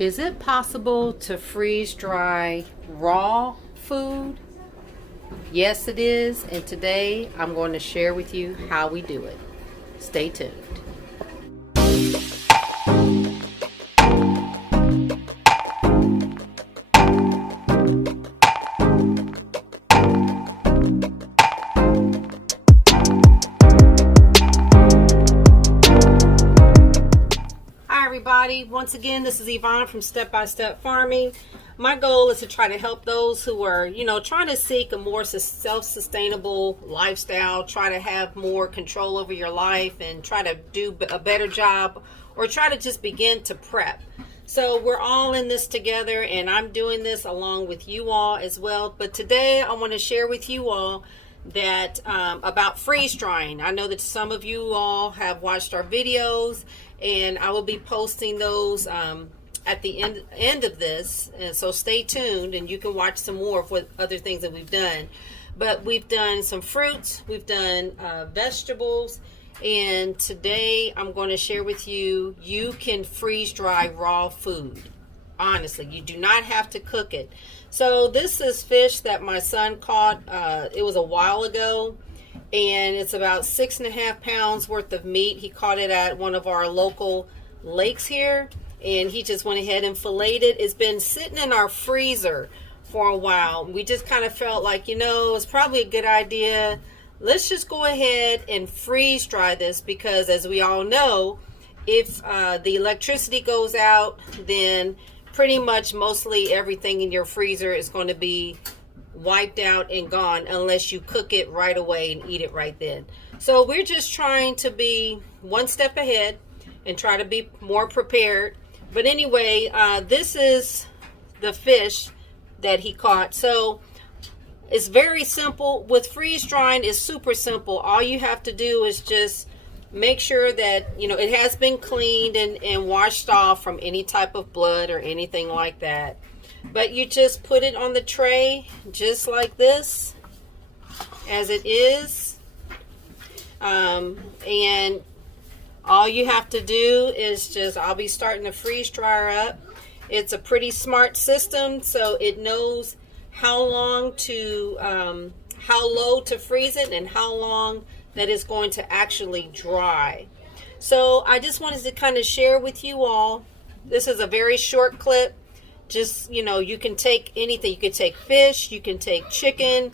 Is it possible to freeze dry raw food? Yes, it is, and today I'm going to share with you how we do it. Stay tuned. Once again, this is Yvonne from Step by Step Farming. My goal is to try to help those who are, trying to seek a more self-sustainable lifestyle, try to have more control over your life and try to do a better job, or try to just begin to prep. So we're all in this together, and I'm doing this along with you all as well. But today I want to share with you all that about freeze drying. I know that some of you all have watched our videos, and I will be posting those at the end of this, and so stay tuned and you can watch some more of what other things that we've done. But we've done some fruits, we've done vegetables, and today I'm going to share with you can freeze dry raw food. Honestly, you do not have to cook it. So this is fish that my son caught. It was a while ago, and it's about 6.5 pounds worth of meat. He caught it at one of our local lakes here, and he just went ahead and filleted it. It's been sitting in our freezer for a while. We just kind of felt like, it's probably a good idea. Let's just go ahead and freeze dry this, because as we all know, if the electricity goes out, then pretty much mostly everything in your freezer is going to be wiped out and gone unless you cook it right away and eat it right then. So we're just trying to be one step ahead and try to be more prepared. But anyway, this is the fish that he caught. So it's very simple. With freeze drying, it's super simple. All you have to do is just make sure that it has been cleaned and washed off from any type of blood or anything like that. But you just put it on the tray just like this, as it is, and all you have to do is I'll be starting the freeze dryer up. It's a pretty smart system, so it knows how low to freeze it and how long that is going to actually dry. So I just wanted to kind of share with you all. This is a very short clip. Just, you can take anything. You can take fish, you can take chicken,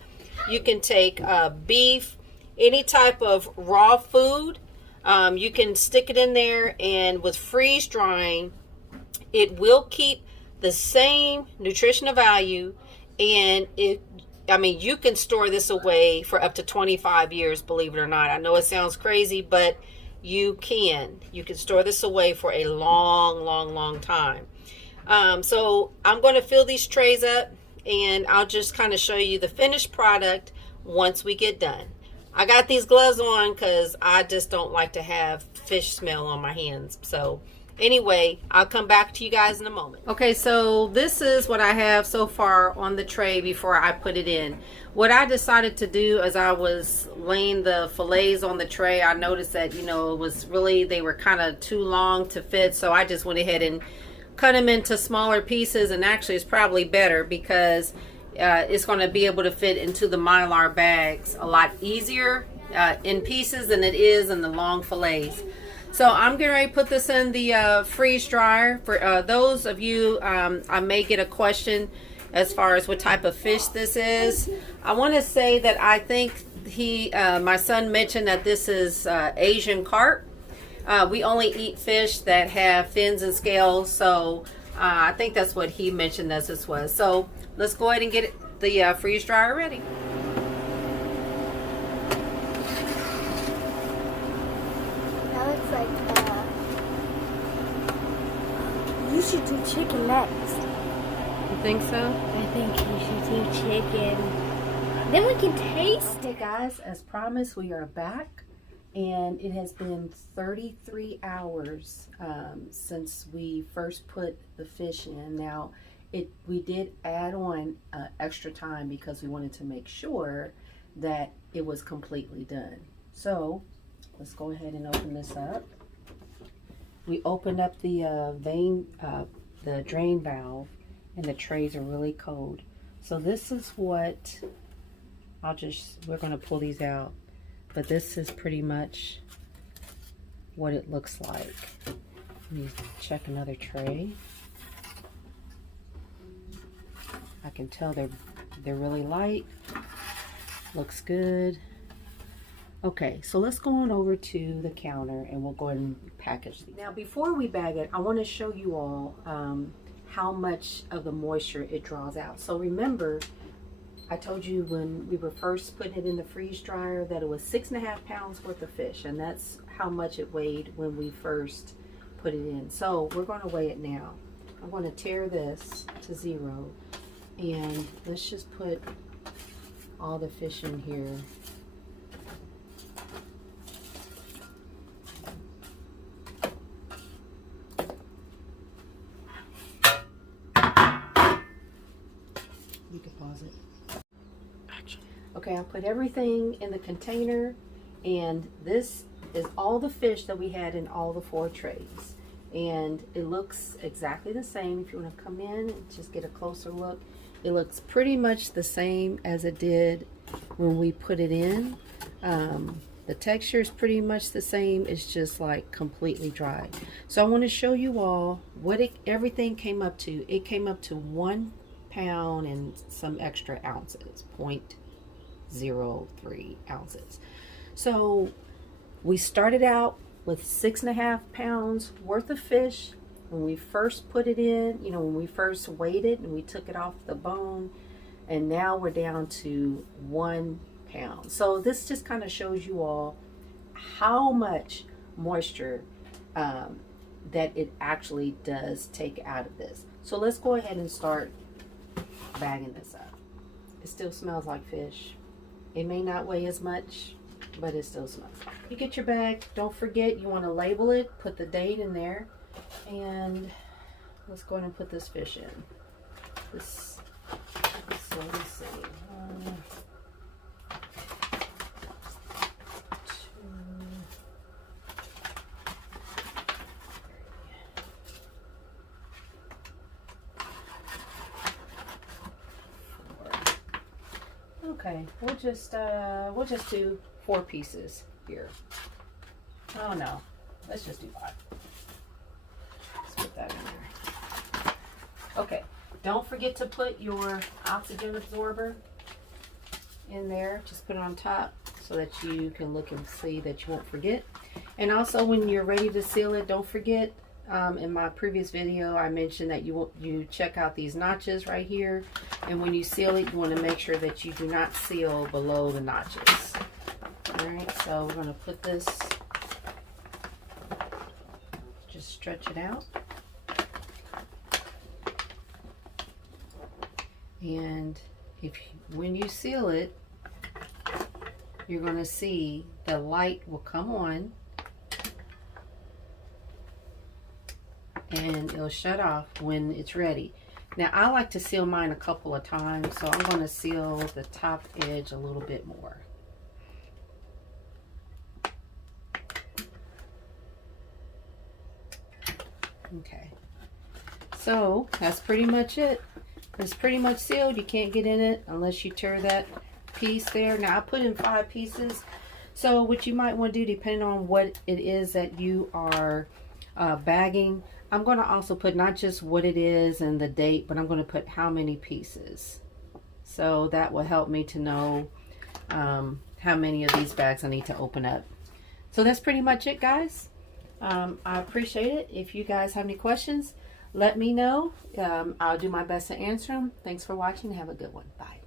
you can take beef, any type of raw food. You can stick it in there, and with freeze drying, it will keep the same nutritional value, and you can store this away for up to 25 years, believe it or not. I know it sounds crazy, but you can store this away for a long time. So I'm going to fill these trays up, and I'll just kind of show you the finished product once we get done. I got these gloves on because I just don't like to have fish smell on my hands. So anyway, I'll come back to you guys in a moment. Okay, so this is what I have so far on the tray before I put it in. What I decided to do as I was laying the fillets on the tray, I noticed that, they were kind of too long to fit. So I just went ahead and cut them into smaller pieces, and actually it's probably better because it's going to be able to fit into the Mylar bags a lot easier in pieces than it is in the long fillets. So I'm getting ready to put this in the freeze dryer. For those of you, I may get a question as far as what type of fish this is. I want to say that I think my son mentioned that this is Asian carp. We only eat fish that have fins and scales, so I think that's what he mentioned as this was. So let's go ahead and get the freeze dryer ready. That looks like you should do chicken next. You think so? I think you should do chicken. Then we can taste it. Okay guys, as promised, we are back. And it has been 33 hours since we first put the fish in. Now, we did add on extra time because we wanted to make sure that it was completely done. So, let's go ahead and open this up. We opened up the vein the drain valve, and the trays are really cold. So this is what we're going to pull these out, but this is pretty much what it looks like. Let me check another tray. I can tell they're really light. Looks good. Okay, so let's go on over to the counter and we'll go ahead and package these. Now before we bag it, I want to show you all how much of the moisture it draws out. So remember, I told you when we were first putting it in the freeze dryer that it was 6.5 pounds worth of fish, and that's how much it weighed when we first put it in. So we're going to weigh it now. I'm going to tear this to 0, and let's just put all the fish in here. You can pause it. Okay, I put everything in the container, and this is all the fish that we had in all the 4 trays. And it looks exactly the same. If you want to come in and just get a closer look, it looks pretty much the same as it did when we put it in. The texture is pretty much the same. It's just like completely dry. So I want to show you all what everything came up to. It came up to 1 pound and some extra ounces, 0.03 ounces. So we started out with 6.5 pounds worth of fish when we first put it in, you know, when we first weighed it and we took it off the bone, and now we're down to 1 pound. So this just kind of shows you all how much moisture that it actually does take out of this. So let's go ahead and start bagging this up. It still smells like fish. It may not weigh as much, but it still smells. You get your bag, don't forget you want to label it, put the date in there, and let's go ahead and put this fish in. So let's see. 2, 4. Okay, we'll just do 4 pieces here. Oh no, let's just do 5. Let's put that in there. Okay, don't forget to put your oxygen absorber in there. Just put it on top so that you can look and see that you won't forget. And also when you're ready to seal it, don't forget, in my previous video I mentioned that you check out these notches right here, and when you seal it you want to make sure that you do not seal below the notches. Alright, so we're going to put this, just stretch it out, and when you seal it, you're going to see the light will come on and it'll shut off when it's ready. Now I like to seal mine a couple of times, so I'm going to seal the top edge a little bit more. Okay, so that's pretty much it. It's pretty much sealed. You can't get in it unless you tear that piece there. Now I put in 5 pieces, so what you might want to do, depending on what it is that you are bagging, I'm going to also put not just what it is and the date, but I'm going to put how many pieces. So that will help me to know how many of these bags I need to open up. So that's pretty much it, guys. I appreciate it. If you guys have any questions, let me know. I'll do my best to answer them. Thanks for watching. Have a good one. Bye.